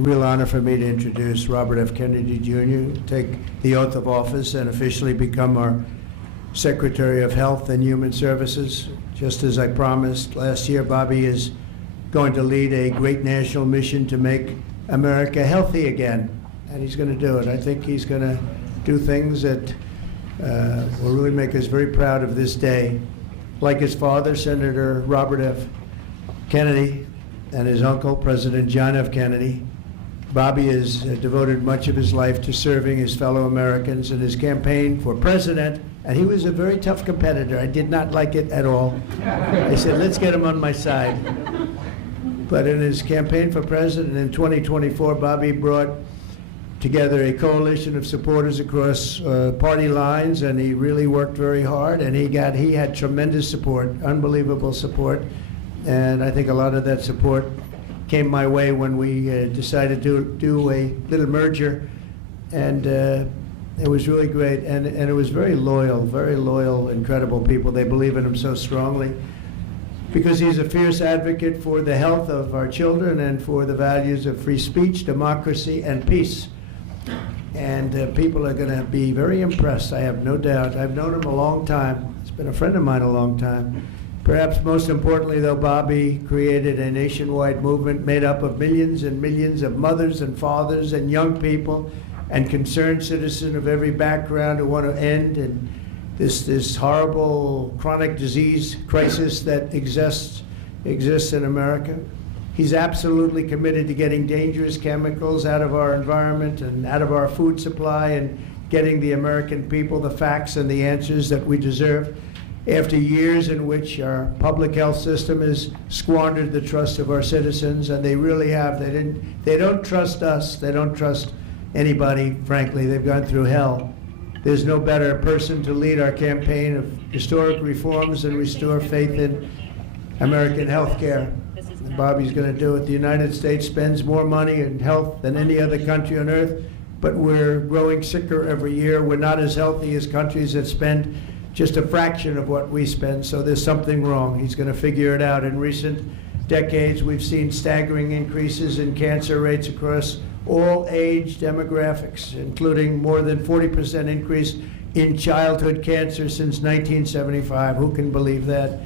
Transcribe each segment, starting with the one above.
a real honor for me to introduce Robert F. Kennedy Jr., take the oath of office and officially become our Secretary of Health and Human Services. Just as I promised last year, Bobby is going to lead a great national mission to make America healthy again, and he's going to do it. I think he's going to do things that will really make us very proud of this day. Like his father, Senator Robert F. Kennedy, and his uncle, President John F. Kennedy, Bobby has devoted much of his life to serving his fellow Americans in his campaign for president, and he was a very tough competitor. I did not like it at all. I said, let's get him on my side. But in his campaign for president in 2024, Bobby brought together a coalition of supporters across party lines, and he really worked very hard, and he had tremendous support, unbelievable support. And I think a lot of that support came my way when we decided to do a little merger, and it was really great. And it was very loyal, incredible people. They believe in him so strongly because he's a fierce advocate for the health of our children and for the values of free speech, democracy, and peace. And people are going to be very impressed, I have no doubt. I've known him a long time. He's been a friend of mine a long time. Perhaps most importantly, though, Bobby created a nationwide movement made up of millions and millions of mothers and fathers and young people and concerned citizens of every background who want to end and this horrible chronic disease crisis that exists in America. He's absolutely committed to getting dangerous chemicals out of our environment and out of our food supply and getting the American people the facts and the answers that we deserve. After years in which our public health system has squandered the trust of our citizens, and they really have. They don't trust us. They don't trust anybody, frankly. They've gone through hell. There's no better person to lead our campaign of historic reforms and restore faith in American health care. And Bobby's going to do it. The United States spends more money in health than any other country on earth, but we're growing sicker every year. We're not as healthy as countries that spend just a fraction of what we spend, so there's something wrong. He's going to figure it out. In recent decades, we've seen staggering increases in cancer rates across all age demographics, including more than 40% increase in childhood cancer since 1975. Who can believe that?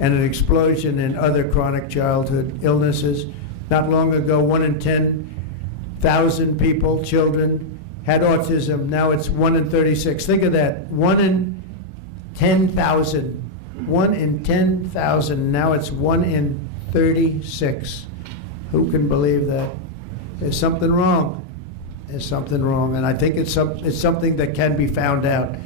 And an explosion in other chronic childhood illnesses. Not long ago, 1 in 10,000 people, children, had autism. Now it's 1 in 36. Think of that. 1 in 10,000. 1 in 10,000. Now it's 1 in 36. Who can believe that? There's something wrong. There's something wrong. And I think it's something that can be found out.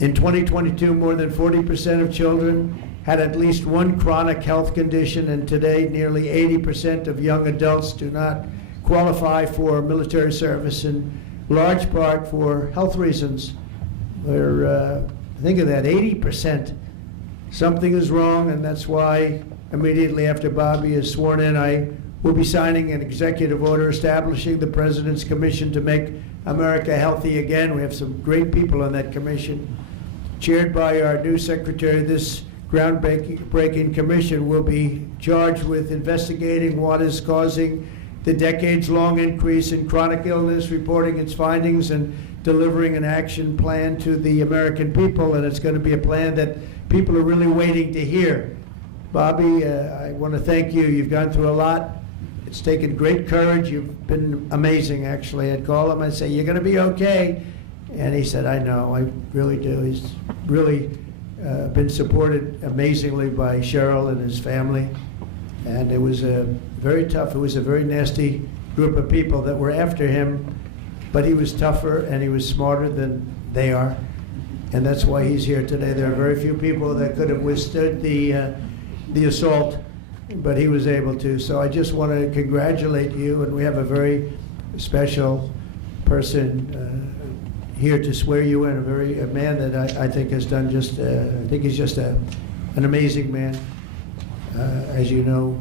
In 2022, more than 40% of children had at least one chronic health condition, and today nearly 80% of young adults do not qualify for military service, in large part for health reasons. Think of that, 80%. Something is wrong, and that's why immediately after Bobby is sworn in, I will be signing an executive order establishing the President's Commission to Make America Healthy Again. We have some great people on that commission. Chaired by our new secretary, this groundbreaking commission will be charged with investigating what is causing the decades-long increase in chronic illness, reporting its findings, and delivering an action plan to the American people. And it's going to be a plan that people are really waiting to hear. Bobby, I want to thank you. You've gone through a lot. It's taken great courage. You've been amazing, actually. I'd call him and say, you're going to be okay. And he said, I know, I really do. He's really been supported amazingly by Cheryl and his family. And it was very tough. It was a very nasty group of people that were after him, but he was tougher and he was smarter than they are. And that's why he's here today. There are very few people that could have withstood the assault, but he was able to. So I just want to congratulate you, and we have a very special person here to swear you in, a man that I think has done just, I think he's just an amazing man. As you know,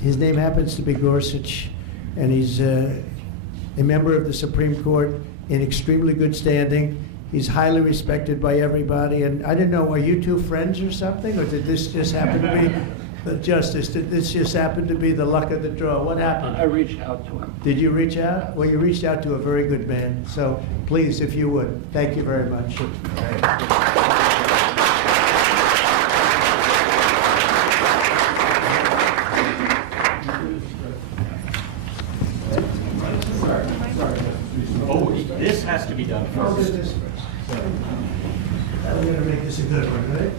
his name happens to be Gorsuch, and he's a member of the Supreme Court in extremely good standing. He's highly respected by everybody, and I didn't know, are you two friends or something, or did this just happen to be? The Justice, this just happened to be the luck of the draw. What happened? I reached out to him. Did you reach out? Well, you reached out to a very good man. So please, if you would, thank you very much. Oh, this has to be done I'll do first. this first. I'm going to make this a good one, right?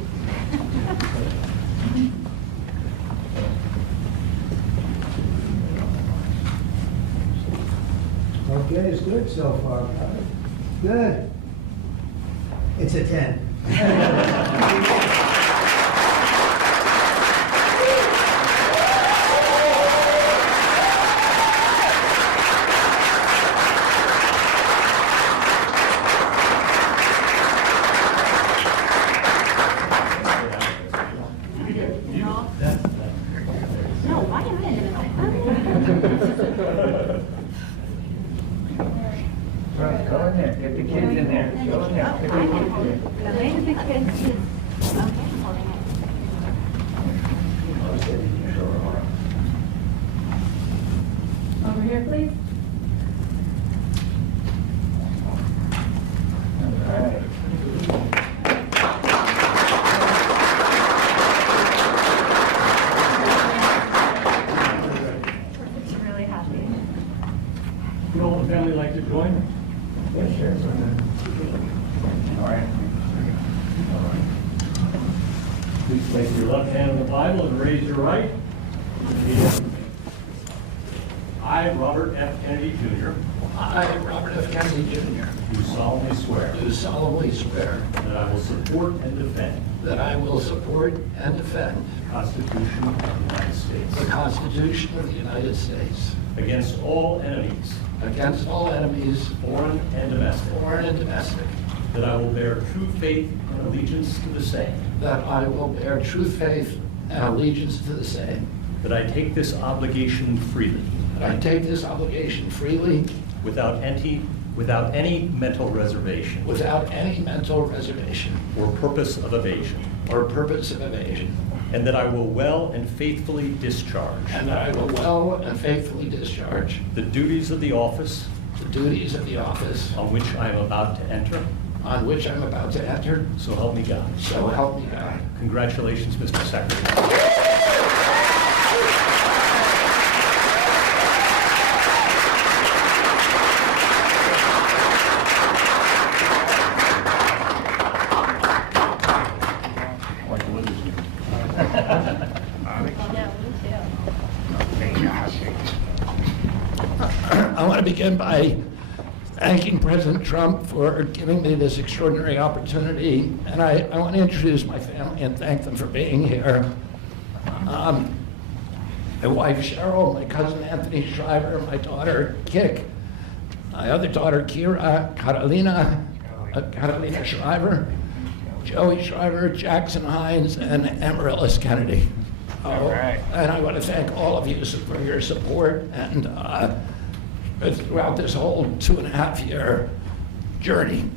Okay, it's good so far. Good. It's a 10. No, why am I in the middle? Go in there, get the kids in there. Go in there. Get the kids in there. The way the big kids is, okay, I'm holding it. Over here, please. All right. It's really happy. Would all the family like to join? Yes, sure. All right. Please place your left hand on the Bible and raise your right. Repeat after me. I, Robert F. Kennedy Jr., I, Robert F. Kennedy Jr., do solemnly swear do solemnly swear that I will support and defend that I will support and defend the Constitution of the United the States Constitution of the United States against all enemies, against all enemies, foreign and domestic, foreign and domestic, that I will bear true faith and allegiance to the same, that I will bear true faith and allegiance to the same, that I take this obligation freely, that I take this obligation freely without any mental reservation without any mental reservation or purpose of evasion, or purpose of evasion, and that I will well and faithfully discharge and that I will well and faithfully discharge the duties of the office the duties of the office on which I am about to enter. on which I'm about to enter, So help me God. so help me God. Congratulations, Mr. Secretary. I want to begin by thanking President Trump for giving me this extraordinary opportunity, and I want to introduce my family and thank them for being here. My wife Cheryl, my cousin Anthony Shriver, my daughter Kik, my other daughter Kira, Carolina Shriver, Joey Shriver, Jackson Hines, and Amaryllis Kennedy. All right. And I want to thank all of you for your support and throughout this whole 2.5-year journey.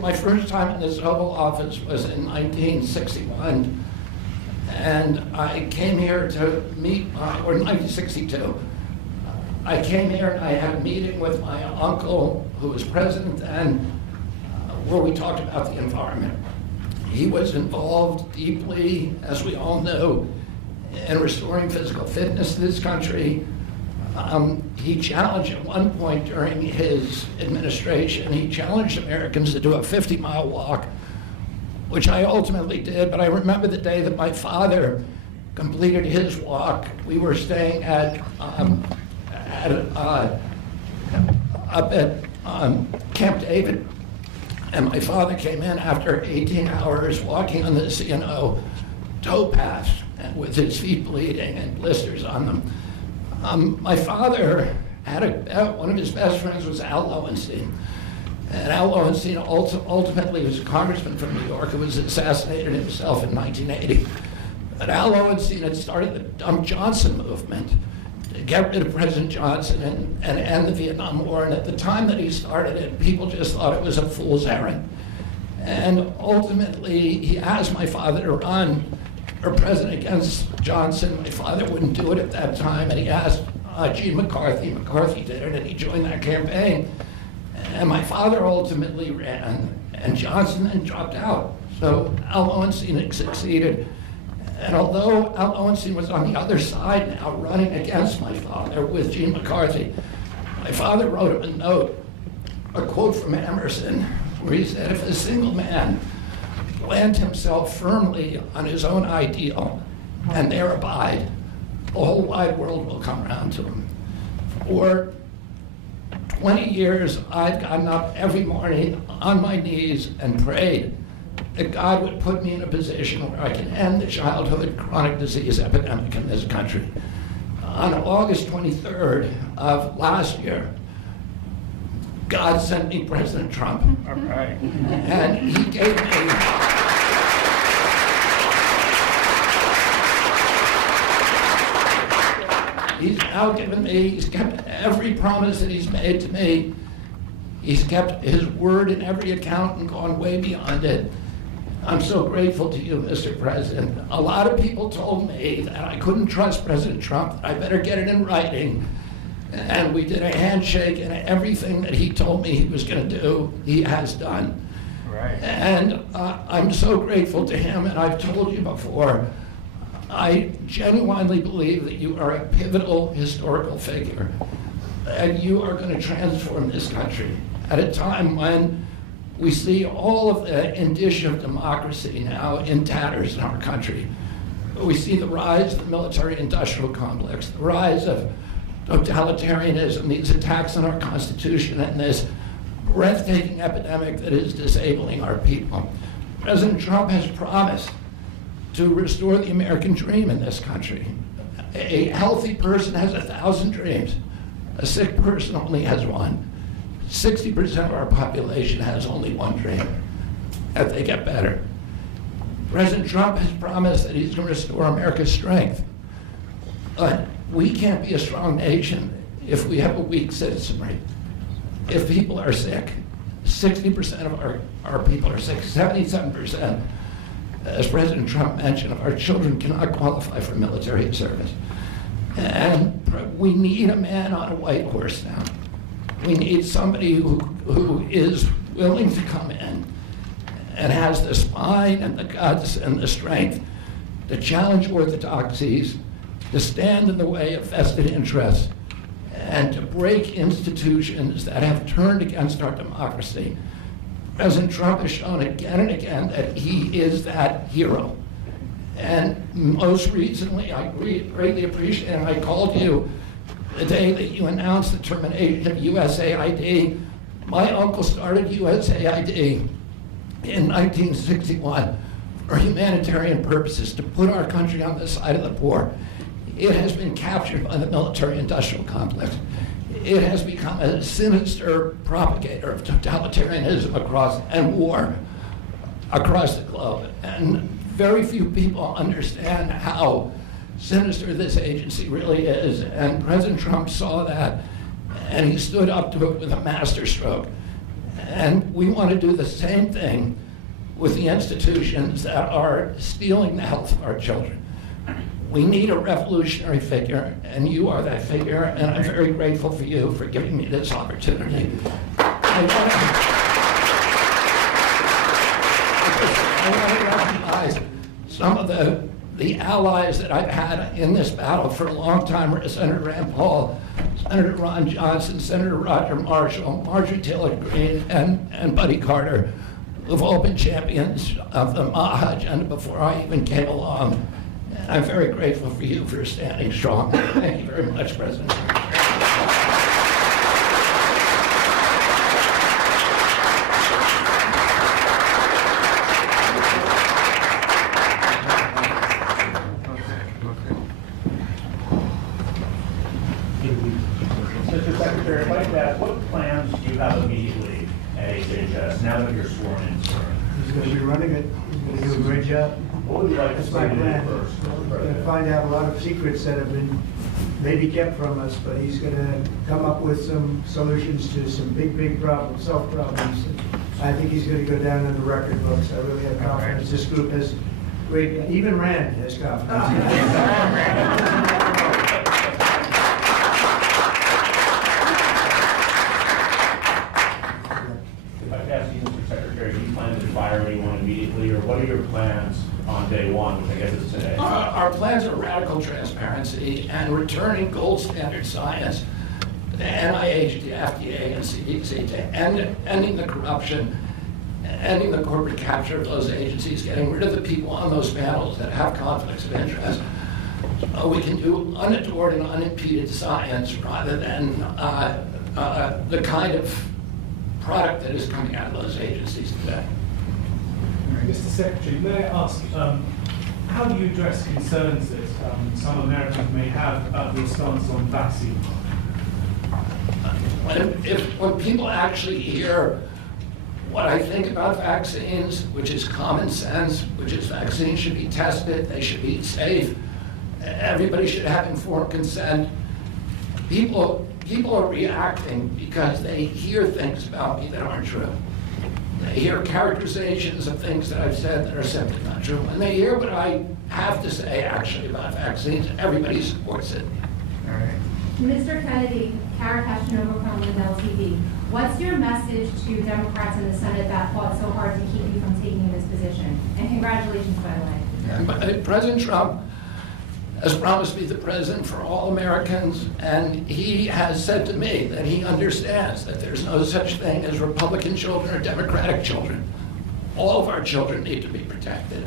My first time in this Oval Office was in 1961, and I came here to meet, or 1962. I came here and I had a meeting with my uncle, who was president then, where we talked about the environment. He was involved deeply, as we all know, in restoring physical fitness to this country. He challenged at one point during his administration, he challenged Americans to do a 50-mile walk, which I ultimately did, but I remember the day that my father completed his walk. We were staying up at Camp David, and my father came in after 18 hours walking on the C&O towpath with his feet bleeding and blisters on them. My father had one of his best friends was Al Lowenstein. And Al Lowenstein ultimately was a congressman from New York who was assassinated himself in 1980. But Al Lowenstein had started the Dump Johnson movement to get rid of President Johnson and end the Vietnam War. And at the time that he started it, people just thought it was a fool's errand. And ultimately, he asked my father to run for president against Johnson. My father wouldn't do it at that time, and he asked Gene McCarthy. McCarthy did it, and he joined that campaign. And my father ultimately ran, and Johnson then dropped out. So Al Lowenstein succeeded. And although Al Lowenstein was on the other side now, running against my father with Gene McCarthy, my father wrote him a note, a quote from Emerson, where he said, if a single man plant himself firmly on his own ideal and there abide, the whole wide world will come around to him. For 20 years, I've gotten up every morning on my knees and prayed that God would put me in a position where I can end the childhood chronic disease epidemic in this country. On August 23rd of last year, God sent me President Trump. All right. And he gave me he's now given me, he's kept every promise that he's made to me. He's kept his word in every account and gone way beyond it. I'm so grateful to you, Mr. President. A lot of people told me that I couldn't trust President Trump, that I better get it in writing. And we did a handshake, and everything that he told me he was going to do, he has done. Right. And I'm so grateful to him, and I've told you before, I genuinely believe that you are a pivotal historical figure, and you are going to transform this country at a time when we see all of the indicia of democracy now in tatters in our country. We see the rise of the military-industrial complex, the rise of totalitarianism, these attacks on our Constitution, and this breathtaking epidemic that is disabling our people. President Trump has promised to restore the American dream in this country. A healthy person has 1,000 dreams. A sick person only has one. 60% of our population has only one dream, that they get better. President Trump has promised that he's going to restore America's strength. But we can't be a strong nation if we have a weak citizenry. If people are sick, 60% of our people are sick, 77%, as President Trump mentioned, of our children cannot qualify for military service. And we need a man on a white horse now. We need somebody who is willing to come in and has the spine and the guts and the strength to challenge orthodoxies, to stand in the way of vested interests, and to break institutions that have turned against our democracy. President Trump has shown again and again that he is that hero. And most recently, I greatly appreciate, and I called you the day that you announced the termination of USAID. My uncle started USAID in 1961 for humanitarian purposes, to put our country on the side of the poor. It has been captured by the military-industrial complex. It has become a sinister propagator of totalitarianism and war across the globe. And very few people understand how sinister this agency really is. And President Trump saw that, and he stood up to it with a masterstroke. And we want to do the same thing with the institutions that are stealing the health of our children. We need a revolutionary figure, and you are that figure, and I'm very grateful for you for giving me this opportunity. I want to recognize some of the allies that I've had in this battle for a long time are Senator Rand Paul, Senator Ron Johnson, Senator Roger Marshall, Marjorie Taylor Greene, and Buddy Carter, who've all been champions of the MAHA agenda before I even came along. I'm very grateful for you for standing strong. Thank you very much, President. Mr. Secretary, I'd like to ask, what plans do you have immediately at HHS now that you're sworn in, sir? He's going to be running it. He's going to do a great job. What would you like to That's see my him do plan. first? He's going to find out a lot of secrets that have been maybe kept from us, but he's going to come up with some solutions to some big problems, solve problems. I think he's going to go down in the record books. I really have confidence. This group has, great. Even Rand has confidence. If I could ask you, Mr. Secretary, do you plan to fire anyone immediately, or what are your plans on day one, which I guess is today? Our plans are radical transparency and returning gold standard science, the NIH, the FDA, and CDC, to ending the corruption, ending the corporate capture of those agencies, getting rid of the people on those panels that have conflicts of interest. We can do unadored and unimpeded science rather than the kind of product that is coming out of those agencies today. Mr. Secretary, may I ask, how do you address concerns that some Americans may have about the stance on vaccine? When people actually hear what I think about vaccines, which is common sense, which is vaccines should be tested, they should be safe, everybody should have informed consent, people are reacting because they hear things about me that aren't true. They hear characterizations of things that I've said that are simply not true. When they hear what I have to say actually about vaccines, everybody supports it. Mr. Kennedy, Kara Kashinova from Lindell TV. What's your message to Democrats in the Senate that fought so hard to keep you from taking this position? And congratulations, by the way. But President Trump has promised to be the president for all Americans, and he has said to me that he understands that there's no such thing as Republican children or Democratic children. All of our children need to be protected.